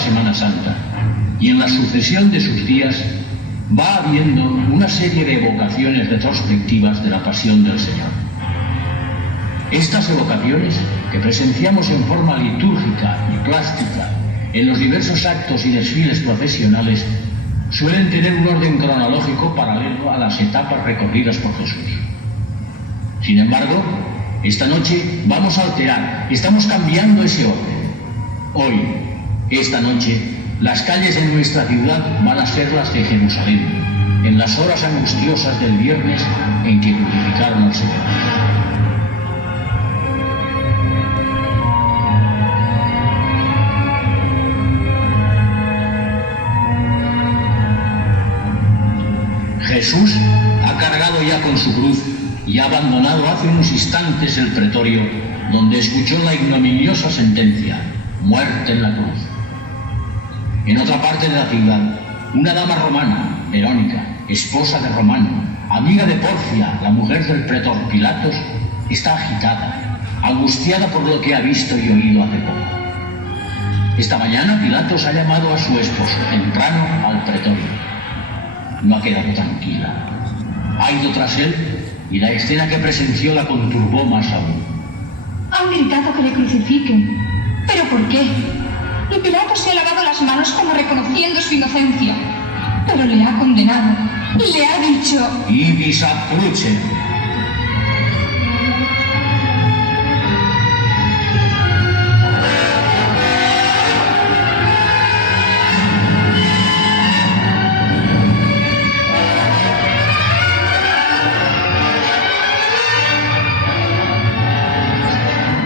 Semana Santa y en la sucesión de sus días va habiendo una serie de evocaciones retrospectivas de la pasión del Señor. Estas evocaciones, que presenciamos en forma litúrgica y plástica en los diversos actos y desfiles procesionales, suelen tener un orden cronológico paralelo a las etapas recorridas por Jesús. Sin embargo, esta noche vamos a alterar, estamos cambiando ese orden. Hoy, esta noche, las calles de nuestra ciudad van a ser las de Jerusalén, en las horas angustiosas del viernes en que crucificaron al Señor. Jesús ha cargado ya con su cruz y ha abandonado hace unos instantes el pretorio donde escuchó la ignominiosa sentencia: muerte en la cruz. En otra parte de la ciudad, una dama romana, Verónica, esposa de Romano, amiga de Porcia, la mujer del pretor Pilatos, está agitada, angustiada por lo que ha visto y oído hace poco. Esta mañana Pilatos ha llamado a su esposo temprano al pretorio. No ha quedado tranquila. Ha ido tras él y la escena que presenció la conturbó más aún. Han gritado que le crucifiquen. ¿Pero por qué? Y Pilato se ha lavado las manos como reconociendo su inocencia. Pero le ha condenado. Y le ha dicho: Ibis ab crucem.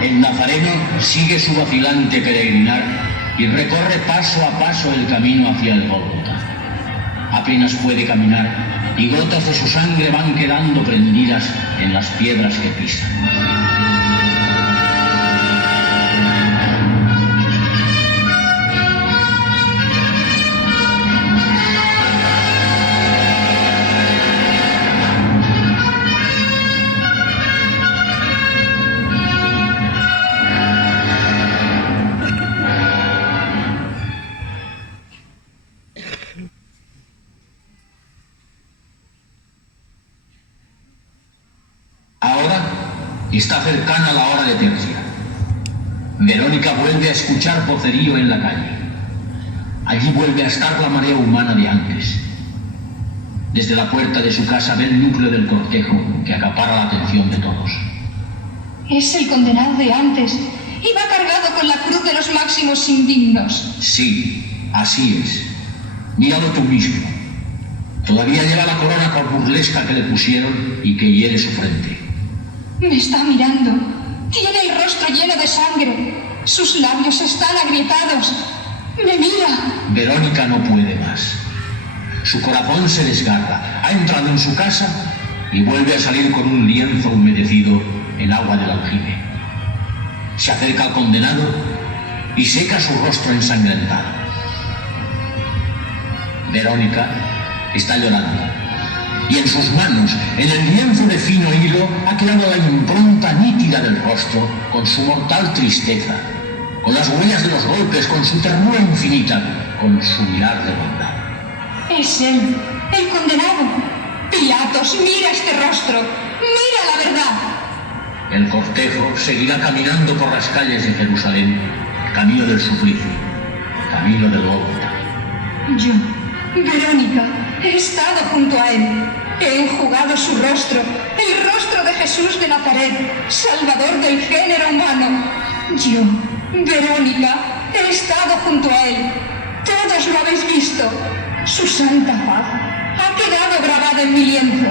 El nazareno sigue su vacilante peregrinar y recorre paso a paso el camino hacia el Gólgota. Apenas puede caminar y gotas de su sangre van quedando prendidas en las piedras que pisan. Está cercana la hora de tercia. Verónica vuelve a escuchar vocerío en la calle. Allí vuelve a estar la marea humana de antes. Desde la puerta de su casa ve el núcleo del cortejo que acapara la atención de todos. Es el condenado de antes. Iba cargado con la cruz de los máximos indignos. Sí, así es. Míralo tú mismo. Todavía lleva la corona por burlesca que le pusieron y que hiere su frente. Me está mirando. Tiene el rostro lleno de sangre. Sus labios están agrietados. ¡Me mira! Verónica no puede más. Su corazón se desgarra. Ha entrado en su casa y vuelve a salir con un lienzo humedecido en agua del aljibe. Se acerca al condenado y seca su rostro ensangrentado. Verónica está llorando. Y en sus manos, en el lienzo de fino hilo, ha quedado la impronta nítida del rostro, con su mortal tristeza, con las huellas de los golpes, con su ternura infinita, con su mirar de bondad. Es él, el condenado. Pilatos, mira este rostro. Mira la verdad. El cortejo seguirá caminando por las calles de Jerusalén, camino del suplicio, camino del Gólgota. Yo, Verónica, he estado junto a él. He enjugado su rostro, el rostro de Jesús de Nazaret, salvador del género humano. Yo, Verónica, he estado junto a él. Todos lo habéis visto. Su santa faz ha quedado grabada en mi lienzo.